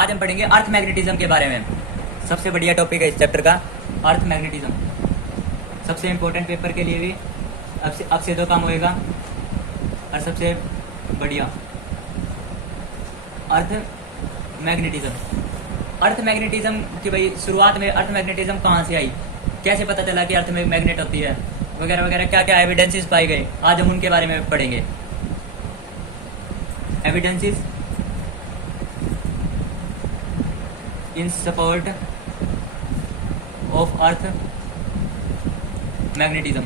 आज हम पढ़ेंगे अर्थ मैग्नेटिज्म के बारे में। सबसे बढ़िया टॉपिक है इस चैप्टर का, अर्थ मैग्नेटिज्म। सबसे इम्पोर्टेंट पेपर के लिए भी अब से दो काम होएगा। और सबसे बढ़िया अर्थ मैग्नेटिज्म। अर्थ मैग्नेटिज्म की भाई शुरुआत में अर्थ मैग्नेटिज्म कहाँ से आई, कैसे पता चला कि अर्थ में मैग्नेट होती है, वगैरह वगैरह, क्या क्या एविडेंसेस पाए गए, आज हम उनके बारे में पढ़ेंगे। Evidences in support of earth magnetism.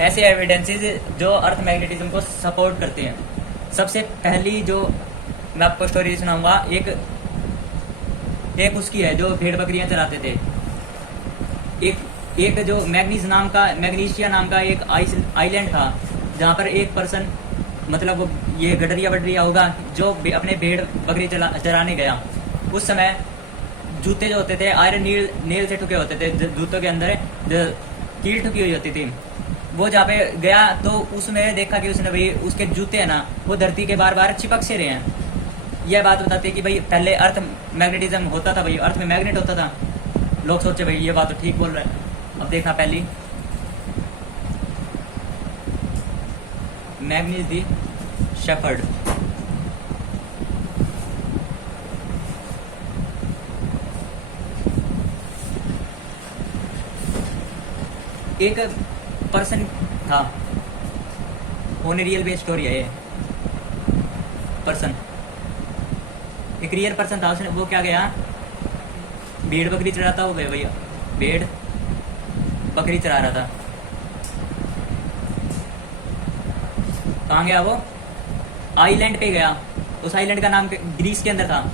ऐसे एविडेंसेस जो अर्थ मैग्नेटिज्म को सपोर्ट करते हैं। सबसे पहली जो मैं आपको स्टोरी सुनाऊंगा, एक उसकी है जो भेड़ बकरियां चराते थे। एक जो मैग्नीशिया नाम का एक आइलैंड था, जहाँ पर एक पर्सन, मतलब ये गडरिया बडरिया होगा, जो अपने भेड़ बकरी चराने गया। उस समय जूते जो होते थे आयरन नील से ठुके होते थे, जूतों के अंदर जो कील ठुकी हुई होती थी। वो जहाँ पे गया तो उसमें देखा कि उसने भाई उसके जूते हैं ना, वो धरती के बार बार चिपक से रहे हैं। यह बात बताती है कि भाई पहले अर्थ मैग्नेटिज्म होता था, भाई अर्थ में मैग्नेट होता था। लोग सोचे भाई ये बात तो ठीक बोल रहा है। अब देखना, पहली मैग्नीज दी शेफर्ड। एक पर्सन था, ओन रियल बेस्ड स्टोरी है ये। पर्सन एक रियल पर्सन था, उसने वो क्या गया, भेड़ बकरी चराता हो गया भैया, भेड़ बकरी चरा रहा था। कहाँ गया वो, आइलैंड पे गया। उस आइलैंड का नाम ग्रीस के अंदर था।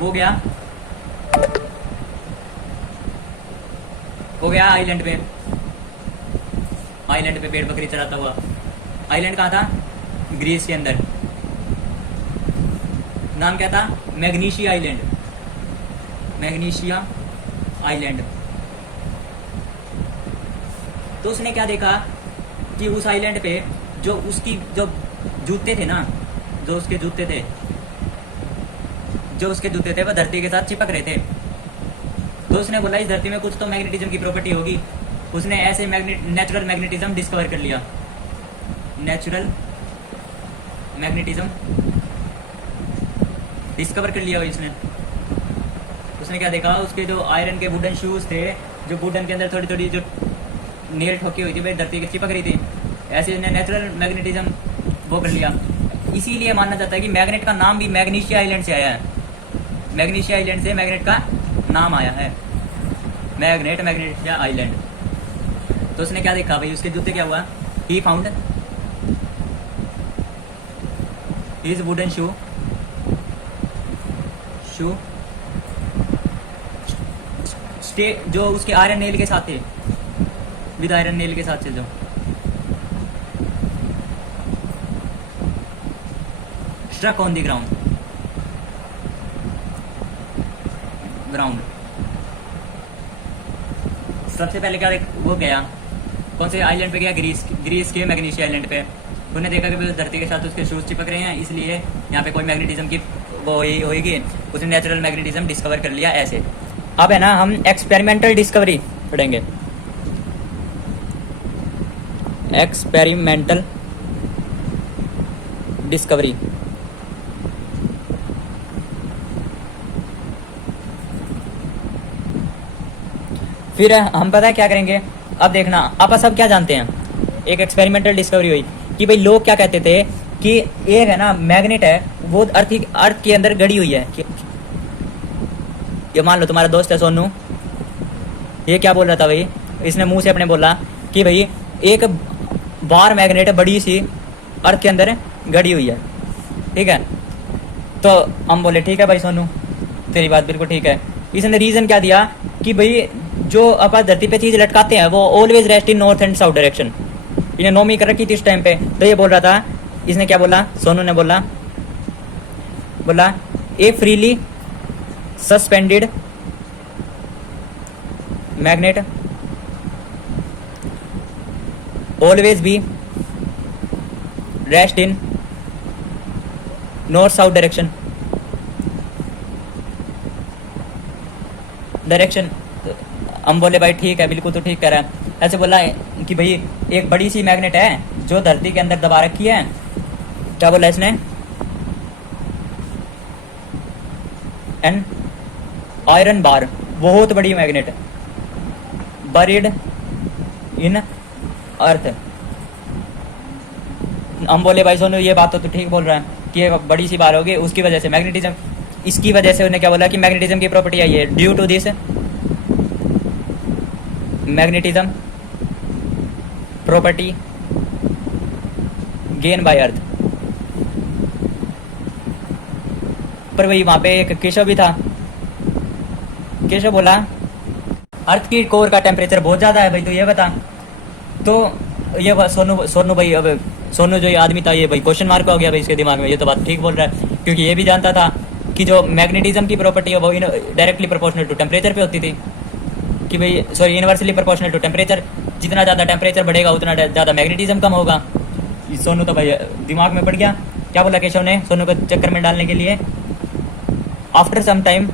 वो गया आइलैंड पे भेड़ बकरी चराता हुआ। आइलैंड कहाँ था, ग्रीस के अंदर। नाम क्या था, मैग्नीशिया आइलैंड। तो उसने क्या देखा कि उस आइलैंड पे जो जूते थे ना, जो उसके जूते थे वो धरती के साथ चिपक रहे थे। तो उसने बोला इस धरती में कुछ तो मैग्नेटिज्म की प्रॉपर्टी होगी। उसने ऐसे नेचुरल मैग्नेटिज्म डिस्कवर कर लिया। नेचुरल मैग्नेटिज्म डिस्कवर कर लिया उसने क्या देखा, उसके जो आयरन के वुडन शूज थे, जो वुडन के अंदर थोड़ी थोड़ी जो नेल ठोकी हुई थी, भाई धरती के चिपक रही थी। ऐसे उसने नेचुरल मैग्नेटिज्म वो कर लिया। इसीलिए माना जाता है कि मैग्नेट का नाम भी मैग्नीशिया आइलैंड से आया है। मैग्नीशिया आइलैंड से मैग्नेट का नाम आया है, मैग्नीशिया आइलैंड। तो उसने क्या देखा भाई, उसके जूते क्या हुआ, he found his wooden shoe stay, जो उसके आयरन नेल के साथ थे, विद आयरन नेल के साथ थे, जो स्ट्रक ऑन द ग्राउंड। सबसे पहले क्या वो गया, कौन से आइलैंड पे गया, ग्रीस के मैग्नीशिया आइलैंड पे। उन्होंने देखा कि धरती के साथ उसके शूज चिपक रहे हैं, इसलिए यहाँ पे कोई मैग्नेटिज्म की वो होगी। उसने नेचुरल मैग्नेटिज्म डिस्कवर कर लिया। ऐसे अब है ना, हम एक्सपेरिमेंटल डिस्कवरी पढ़ेंगे। Experimental discovery. फिर हम पता है क्या करेंगे, अब देखना आप सब क्या जानते हैं। एक एक्सपेरिमेंटल डिस्कवरी हुई कि भाई लोग क्या कहते थे कि एक है ना मैग्नेट है, वो अर्थ के अंदर गड़ी हुई है। ये मान लो तुम्हारा दोस्त है सोनू, ये क्या बोल रहा था भाई, इसने मुंह से अपने बोला कि भाई एक बार मैग्नेट बड़ी सी अर्थ के अंदर गड़ी हुई है, ठीक है। तो हम बोले ठीक है भाई सोनू, तेरी बात बिल्कुल ठीक है। इसने रीजन क्या दिया कि भाई जो अपन धरती पे चीज लटकाते हैं वो always rest in north and south direction. इन्हें नोमी कर रखी थी इस टाइम पे। तो ये बोल रहा था, इसने क्या बोला, सोनू ने बोला ए freely suspended magnet always be rest in north south direction. हम बोले भाई ठीक है, बिल्कुल तो ठीक कह रहा है। ऐसे बोला कि भाई एक बड़ी सी मैग्नेट है जो धरती के अंदर दबा रखी है। क्या बोला इसने? एन आयरन बार, बहुत बड़ी मैग्नेट बरीड इन अर्थ। हम बोले भाई सोनू ये बात तो तू ठीक बोल रहा है कि ये बड़ी सी बार होगी, उसकी वजह से मैग्नेटिज्म, इसकी वजह से उन्हें क्या बोला कि मैग्नेटिज्म की प्रॉपर्टी आई है, due to this magnetism property gain by earth. पर वही वहां पे एक केशव भी था। केशव बोला अर्थ की कोर का टेम्परेचर बहुत ज्यादा है भाई, तो ये बता। तो ये सोनू भाई, अब सोनू जो ये आदमी था, ये भाई क्वेश्चन मार्क हो गया भाई इसके दिमाग में। ये तो बात ठीक बोल रहा है, क्योंकि ये भी जानता था कि जो मैग्नेटिज्म की प्रॉपर्टी है वो डायरेक्टली प्रोपोर्शनल टू टेम्परेचर पे होती थी, कि भाई sorry inversely proportional to temperature, जितना ज़्यादा टेम्परेचर बढ़ेगा उतना ज़्यादा मैग्नेटिज्म कम होगा। सोनू तो भाई दिमाग में पड़ गया। क्या बोला केशव ने सोनू को चक्कर में डालने के लिए? आफ्टर सम टाइम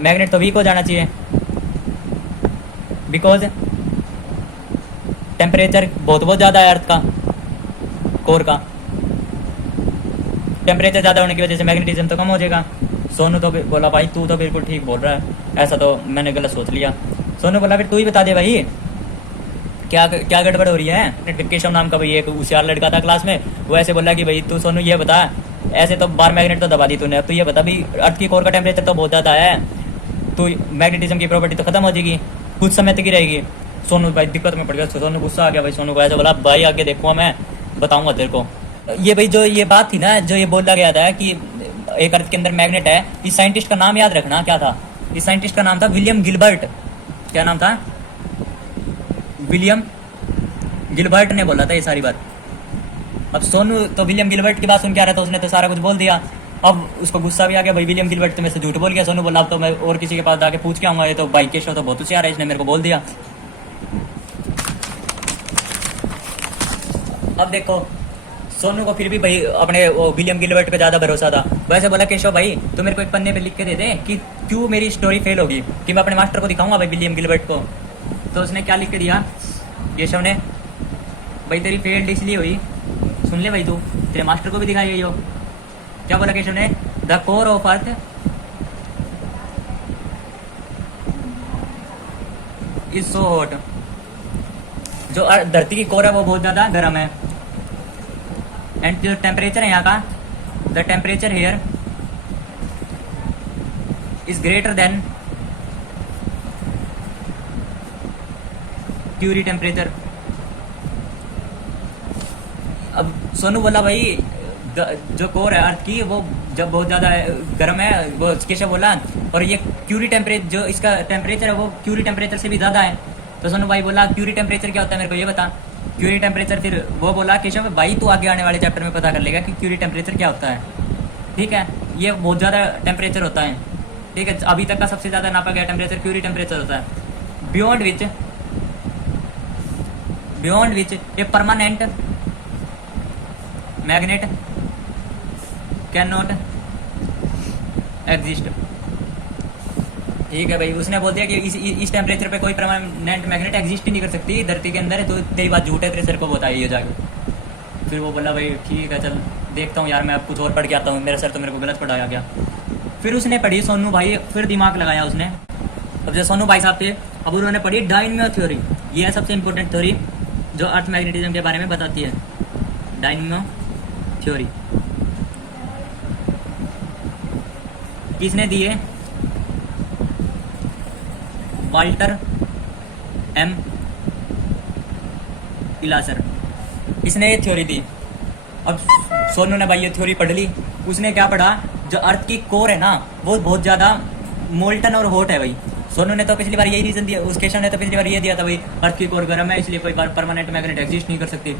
मैग्नेट तो वीक हो जाना चाहिए, बिकॉज टेम्परेचर बहुत ज़्यादा है अर्थ का, कोर का। टेम्परेचर ज़्यादा होने की वजह से मैग्नेटिज्म तो कम हो जाएगा। सोनू तो बोला भाई तू तो बिल्कुल ठीक बोल रहा है, ऐसा तो मैंने गलत सोच लिया। सोनू बोला फिर तू ही बता दे भाई क्या क्या गड़बड़ हो रही है। केशव नाम का भाई एक होशियार लड़का था क्लास में, वो ऐसे बोला कि भाई तू सोनू ये बता, ऐसे तो बार मैग्नेट तो दबा दी तूने, अब तू ये बता भाई अर्थ की कोर का टेम्परेचर तो बहुत ज़्यादा है, तो मैग्नेटिज्म की प्रॉपर्टी तो खत्म हो जाएगी, कुछ समय तक ही रहेगी। सोनू भाई दिक्कत में पड़ गया, सोनू गुस्सा आ गया भाई। सोनू को ऐसे बोला भाई आगे देखूंगा, मैं बताऊंगा तेरे को। ये भाई जो ये बात थी ना, जो ये बोला गया था कि एक अर्थ के अंदर मैग्नेट है, इस साइंटिस्ट का नाम याद रखना क्या था। इस साइंटिस्ट का नाम था विलियम गिलबर्ट। क्या नाम था? विलियम गिलबर्ट ने बोला था ये सारी बात। अब सोनू तो विलियम गिलबर्ट की बात सुन के आ रहा था, उसने तो सारा कुछ बोल दिया। अब उसको गुस्सा भी आ गया भाई, विलियम गिलबर्ट तो मेरे से झूठ बोल गया। सोनू बोला अब तो मैं और किसी के पास जाके पूछ के आऊंगा, ये तो भाई केशव तो बहुत होशियार है, इसने मेरे को बोल दिया। अब देखो सोनू को फिर भी भाई अपने विलियम गिलबर्ट पे ज़्यादा भरोसा था। वैसे बोला केशव भाई तो मेरे को एक पन्ने पे लिख के दे दे कि क्यों मेरी स्टोरी फेल होगी, कि मैं अपने मास्टर को दिखाऊंगा भाई विलियम गिलबर्ट को। तो उसने क्या लिख के दिया केशव ने? भाई तेरी फेल्ड इसलिए हुई, सुन ले भाई तू, तेरे मास्टर को भी दिखाई हो। क्या बोला केशव ने? The core of earth is so hot. जो धरती की कोर है वो बहुत ज़्यादा गर्म है। एंड जो टेम्परेचर है यहाँ का, the temperature here is greater than Curie temperature. अब सोनू बोला भाई जो कोर है अर्थ की वो जब बहुत ज़्यादा गर्म है, वो केशव बोला, और ये क्यूरी टेम्परेचर, जो इसका टेम्परेचर है वो क्यूरी टेम्परेचर से भी ज़्यादा है। तो सोनू भाई बोला क्यूरी टेम्परेचर क्या होता है, मेरे को ये बता। क्यूरी टेम्परेचर, फिर वो बोला केशव भाई तू आगे आने वाले चैप्टर में पता कर लेगा कि क्यूरी टेम्परेचर क्या होता है, ठीक है। ये बहुत ज़्यादा टेम्परेचर होता है, ठीक है। अभी तक का सबसे ज़्यादा नापा गया टेम्परेचर क्यूरी टेम्परेचर होता है, beyond which a permanent magnet can not exist. ठीक है भाई, उसने बोल दिया कि इस टेम्परेचर पे कोई परमानेंट मैग्नेट एग्जिस्ट ही नहीं कर सकती धरती के अंदर, तो तेरी बात झूठ है, तेरे सर को बताइए जाके। फिर वो बोला भाई ठीक है चल देखता हूँ यार, मैं अब कुछ और पढ़ के आता हूँ, मेरा सर तो मेरे को गलत पढ़ाया गया। फिर उसने पढ़ी सोनू भाई, फिर दिमाग लगाया उसने। अब जो सोनू भाई साहब थे, अब उन्होंने पढ़ी डायनेमो थ्योरी। ये है सबसे इंपॉर्टेंट थ्योरी जो अर्थ मैग्नेटिज्म के बारे में बताती है, डायनेमो थ्योरी। किसने दी है? वाल्टर एम इलासर, इसने ये थ्योरी दी। अब सोनू ने भाई ये थ्योरी पढ़ ली। उसने क्या पढ़ा, जो अर्थ की कोर है ना वो बहुत ज़्यादा मोल्टन और हॉट है भाई। सोनू ने तो पिछली बार यही रीज़न दिया, उस केशव ने तो पिछली बार ये दिया था भाई अर्थ की कोर गर्म है इसलिए कोई परमानेंट मैग्नेट एग्जिस्ट नहीं कर सकती।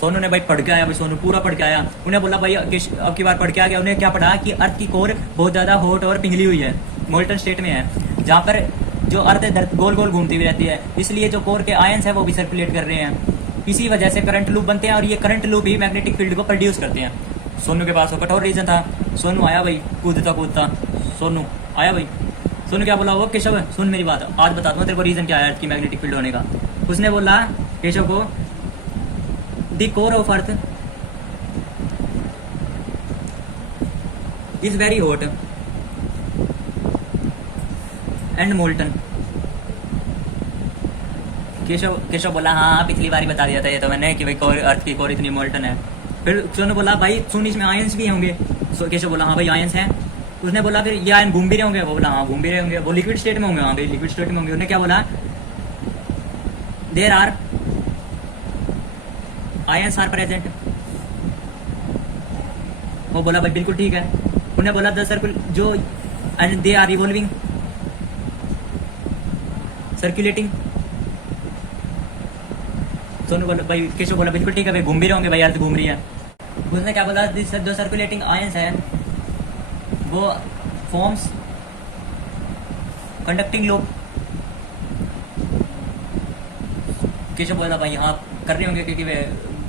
सोनू ने भाई पढ़ के आया भाई, सोनू पूरा पढ़ के आया। उन्हें बोला भाई अब की बार पढ़ के आ गया। उन्हें क्या पढ़ा कि अर्थ की कोर बहुत ज़्यादा हॉट और पिघली हुई है, मोल्टन स्टेट में है, जहाँ पर जो अर्थ गोल गोल घूमती हुई रहती है, इसलिए जो कोर के आयंस है वो भी सर्कुलेट कर रहे हैं। इसी वजह से करंट लूप बनते हैं और ये करंट लूप ही मैग्नेटिक फील्ड को प्रोड्यूस करते हैं। सोनू के पास वो कठोर रीजन था। सोनू आया भाई कूदता कूदता, सोनू आया भाई। सोनू क्या बोला, वो केशव सुन मेरी बात, आज बताता हूँ तेरे को रीजन क्या है अर्थ की मैग्नेटिक फील्ड होने का। उसने बोला केशव को, the core of earth is very hot and molten. Keshav बोला हाँ पिछली बार ही बता दिया था ये तो मैंने कि भाई कोर, अर्थ की कोर इतनी मोल्टन है। फिर सोनू बोला भाई सुन इसमें आयंस भी होंगे। केशव बोला हाँ भाई आयंस हैं। उसने बोला फिर ये आयन घूम भी रहे होंगे, वो बोला हाँ घूम भी रहे होंगे। वो लिक्विड स्टेट में होंगे, हाँ भाई लिक्विड स्टेट में होंगे। उन्होंने क्या बोला, there are ions are present. वो बोला भाई बिल्कुल ठीक है। उन्हें बोला द सर्कुल जो and they are revolving circulating. Sonu बोला भाई, केशव बोला बिल्कुल ठीक है भाई घूम भी रहे होंगे भाई, अर्थ घूम रही है। उसने क्या बोला, जो सर्कुलेटिंग आयंस है वो फॉर्म्स कंडक्टिंग लूप। केशव बोला भाई हाँ कर रहे होंगे क्योंकि वे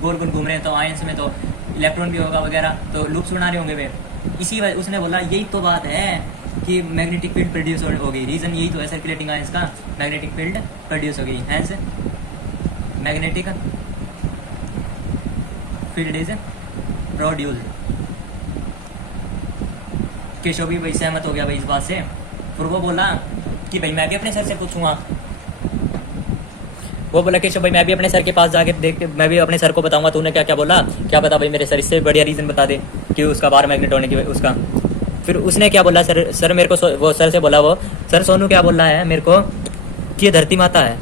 गोल गोल घूम रहे हैं तो आयंस में तो इलेक्ट्रॉन भी होगा वगैरह, तो लूप्स बना रहे होंगे वे। इसी वजह उसने बोला यही तो बात है कि मैग्नेटिक फील्ड प्रोड्यूस हो गई, रीजन यही तो है सर्कुलेटिंग आयंस का, मैग्नेटिक फील्ड प्रोड्यूस हो गई, hence magnetic field is produced. Keshav भी भाई सहमत हो गया भाई इस बात से। फिर वो बोला कि भाई मैं भी अपने सर से पूछूंगा। वो बोला केशव भाई मैं भी अपने सर के पास जाके देख, मैं भी अपने सर को बताऊंगा तूने क्या क्या बोला, क्या पता भाई मेरे सर इससे बढ़िया रीजन बता दे कि उसका बार मैग्नेट होने की उसका। फिर उसने क्या बोला, सर मेरे को वो सर से बोला, वो सर सोनू क्या बोल रहा है मेरे को कि ये धरती माता है,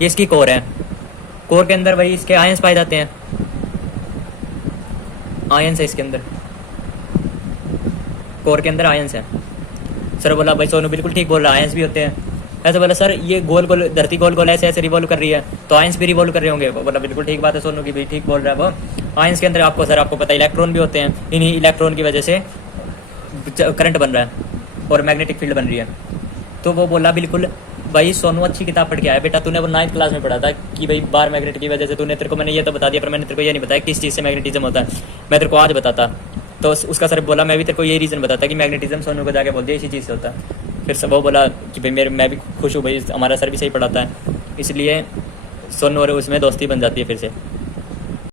ये इसकी कोर है, कोर के अंदर भाई इसके आयंस पाए जाते हैं, आयंस है इसके अंदर, कोर के अंदर आयंस है। सर बोला भाई सोनू बिल्कुल ठीक बोल रहा है, आयंस भी होते हैं। ऐसे बोला सर ये गोल गोल धरती गोल गोल ऐसे ऐसे रिवॉल्व कर रही है तो आयंस भी रिवॉल्व कर रहे होंगे। बोला बिल्कुल ठीक बात है सोनू की, भी ठीक बोल रहा है वो। आयंस के अंदर आपको सर आपको पता है इलेक्ट्रॉन भी होते हैं, इन्हीं इलेक्ट्रॉन की वजह से करंट बन रहा है और मैग्नेटिक फील्ड बन रही है। तो वो बोला बिल्कुल भाई सोनू अच्छी किताब पढ़ के आया बेटा, तूने वो 9th क्लास में पढ़ा था कि भाई बार मैग्नेट की वजह से, तूने तेरे को मैंने ये तो बता दिया पर मैंने तेरे को ये नहीं बताया किस चीज़ से मैग्नेटिज्म होता है, मैं तेरे को आज बताता। तो उसका सर बोला मैं भी तेरे को यही रीज़न बताता कि मैग्नेटिज्म सोनू को जाके बोल दिया इसी चीज़ से होता है। फिर सब वो बोला कि भाई मैं भी खुश हूँ भाई, हमारा सर भी सही पढ़ाता है, इसलिए सोनू और उसमें दोस्ती बन जाती है फिर से।